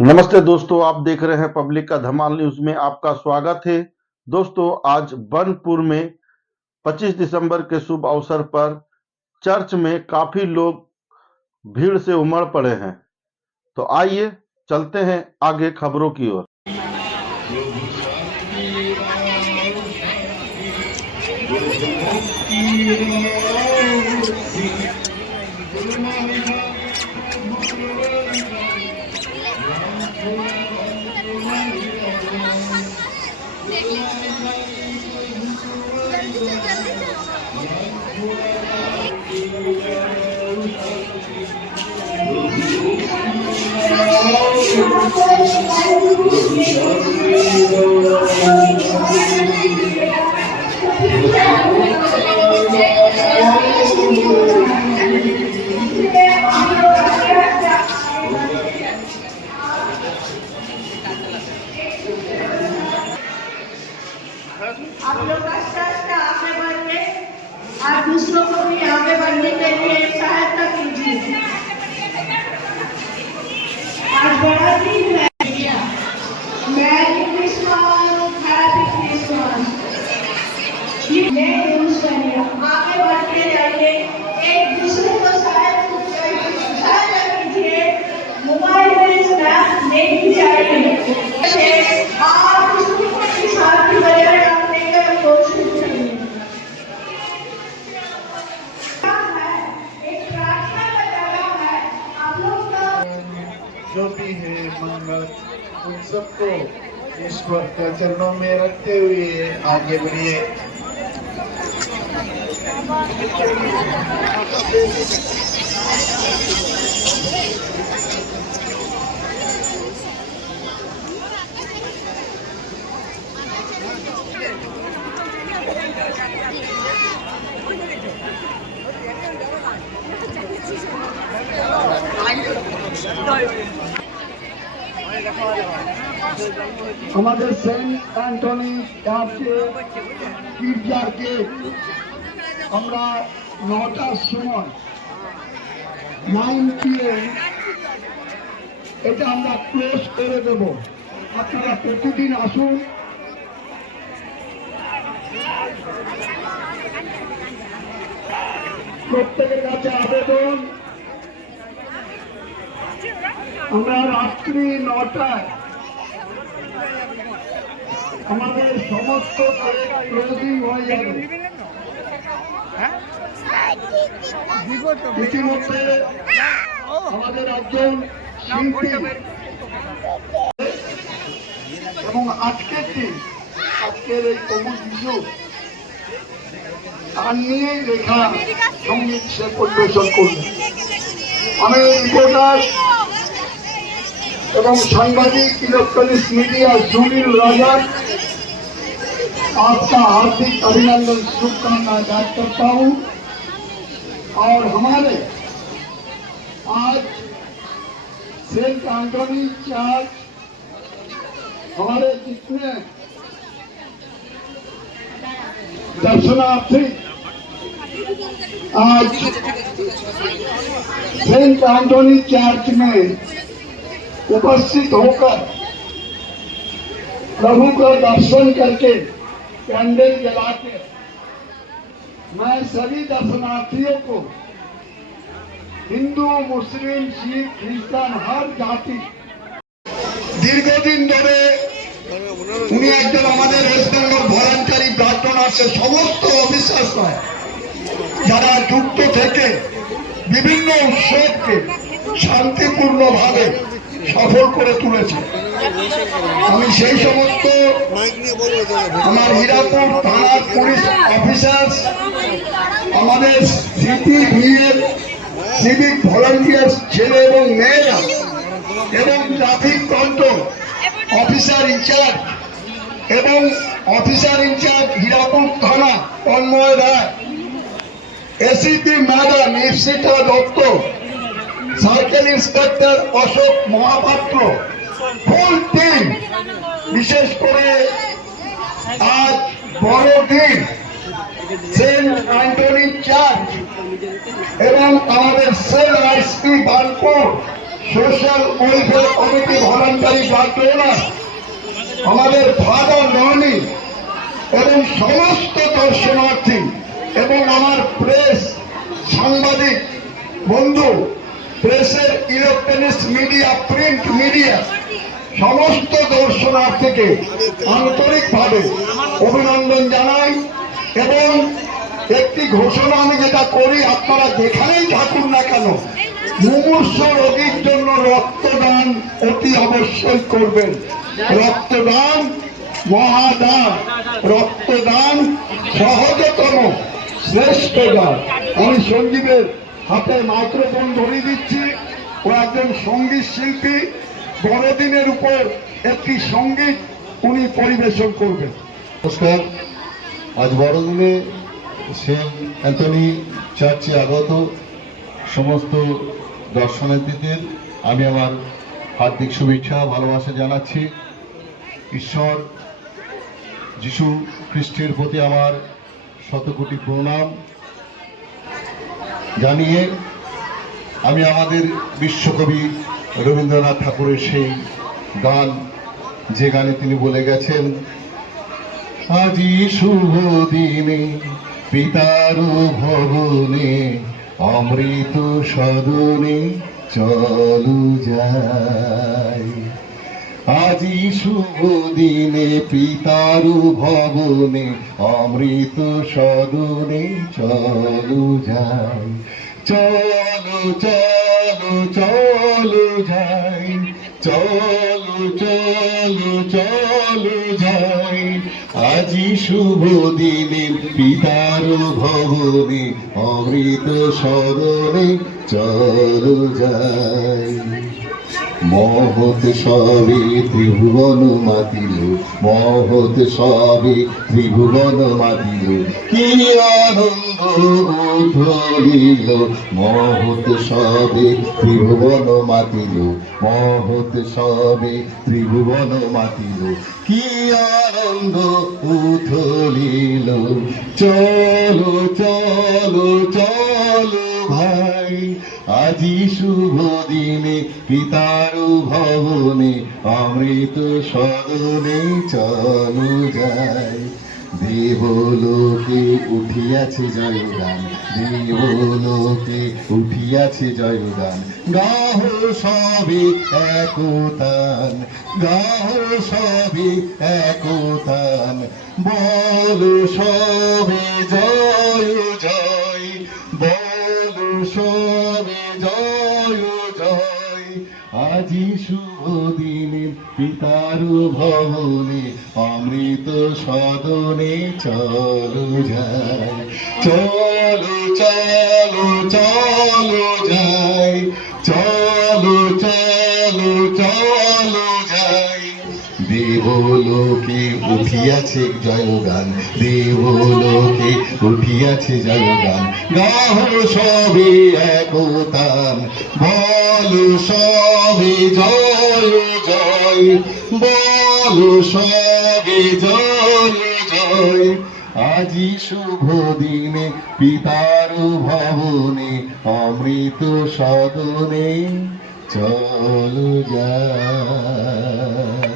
नमस्ते दोस्तों, आप देख रहे हैं पब्लिक का धमाल न्यूज में आपका स्वागत है। दोस्तों, आज बनपुर में 25 दिसंबर के शुभ अवसर पर चर्च में काफी लोग भीड़ से उमड़ पड़े हैं। तो आइए चलते हैं आगे खबरों की ओर। आप लोग आस्ते आस्ते आगे बढ़िए और दूसरों को भी आगे बढ़ने के लिए सहायता कीजिए। आज बड़ा दिन है। Merry Christmas, happy Christmas. ये यूज करिए, आगे बढ़ते जाइए, एक दूसरे को सहायता कीजिए। मोबाइल में स्नैप नहीं चाहिए और दूसरों के साथ बजाय जो भी है मंगल उन सबको ईश्वर के चरणों में रखते हुए आगे बढ़िए। हमारे सेंट एंटनी गिरजाके আমরা 9টার সময় 9 PM এটা আমরা ক্লোজ করে দেব। আপনারা প্রতিদিন আসুন। প্রত্যেকের কাছে আবেদন, আমরা রাত্রি 9টায় আমাদের সমস্ত ক্লোজিং হয়ে যাবে। ইতিমধ্যে আমাদের একজন শিল্পী এবং আজকের দিন, আজকের এই তমু শিশু তার নিয়ে লেখা সঙ্গীত সে পরিবেশন করবে। আমি রিপোর্টার एवं सांबादिक इलेक्ट्रॉनिक्स मीडिया सुनील राजा आपका हार्दिक अभिनंदन शुभकामना याद करता हूँ। और हमारे आज सेंट एंटनी चर्च हमारे जितने दर्शनार्थी आज सेंट एंटनी चर्च में उपस्थित होकर प्रभु का दर्शन करके कैंडल जला के मैं सभी दर्शनार्थियों को हिंदू मुस्लिम सिख ख्रिस्टान हर जाति दीर्घदिन धरे उन्नी एकजन आमादेर वेस्ट बेंगल भलांटारी ब्लाड डोनार्स समस्त अविश्वास है যারা যুক্ত থেকে বিভিন্ন উৎসবকে শান্তিপূর্ণ ভাবে সফল করে তুলেছে। আমি সেই সমস্ত আমার হীরাপুর থানার পুলিশ অফিসার, আমাদের সিভিক ভলান্টিয়ার্স ছেলে এবং মেয়েরা এবং ট্রাফিক কন্ট্রোল অফিসার ইনচার্জ এবং অফিসার ইনচার্জ হীরাপুর থানা Tanmoy Roy, ACP madam Ipsita Dutta, circle inspector Ashok Mahapatra, full team, বিশেষ করে আজ বড়দিন সেন্ট অ্যান্টনি চার্চ এবং আমাদের সেল আইসপি Banpur social welfare committee voluntary blood donor, আমাদের ফাদার ননি এবং সমস্ত দর্শনার্থী এবং আমার প্রেস সাংবাদিক বন্ধু, প্রেসের ইলেকট্রনিক্স মিডিয়া, প্রিন্ট মিডিয়া, সমস্ত দর্শনার্থীকে আন্তরিকভাবে অভিনন্দন জানাই। এবং একটি ঘোষণা আমি যেটা করি, আপনারা যেখানেই থাকুন না কেন, মুমূর্ষ রোগীর জন্য রক্তদান অতি অবশ্যই করবেন। রক্তদান মহাদান, রক্তদান সহজতম শ্রেষ্ঠ দান। আমি সঞ্জীবের হাতে মাইক্রোফোন ধরিয়ে দিচ্ছি। ও একজন সঙ্গীত শিল্পী, বড়দিনের উপর একটি সঙ্গীত উনি পরিবেশন করবেন। নমস্কার। আজ বড়দিনে সেন্ট অ্যান্থনি চার্চে আগত সমস্ত দর্শনার্থীদের আমি আমার হার্দিক শুভেচ্ছা ভালোবাসা জানাচ্ছি। ঈশ্বর যিশু খ্রিস্টের প্রতি আমার শতকোটি প্রণাম জানিয়ে আমি আমাদের বিশ্বকবি রবীন্দ্রনাথ ঠাকুরের সেই গান, যে গানে তিনি বলে গেছেন, আজি শুভ দিনে পিতার ভবনে অমৃত সদনে চলু যাই। আজি শুভ দিনে পিতার ভবনে অমৃত সদনে চলু যাই। চলো চলো চলো যাই, চলো চলো চলো যাই। আজি শুভ দিনে পিতার ভবনে অমৃত সদনে চলো যাই। মহৎ সবে ত্রিভুবন মাতিল, মহৎ সবে ত্রিভুবন মাতিল, কি আনন্দ উথলিল। মহৎ সবে ত্রিভুবন মাতিল, মহৎ সবে ত্রিভুবন মাতিল, কি আনন্দ উথলিল। চলো চলো চলো ভাই, আজি শুভ দিনে পিতার ভবনে অমৃত সদনে চলো যাই। দেবলোকে উঠিয়াছে জয়গান, দেবলোকে উঠিয়াছে জয়গান। গাহ সবে একতান, গাহ সবে একতান। বল সবে জয় জয়, বল সবে জয় জয়। আজি শুভ দিনে পিতার ভবনে অমৃত সদনে চলো যাই। চলো চলো চলো যাই, চলো চলো চলো যাই। দেবলোকে উঠিয়াছে জয়গান, দেবলোকে উঠিয়াছে জয়গান। গাহ সবে একতান, বল সবে জয় জয়, বল সবে জয় জয়। আজি শুভ দিনে পিতার ভবনে অমৃত সদনে চলো যাই।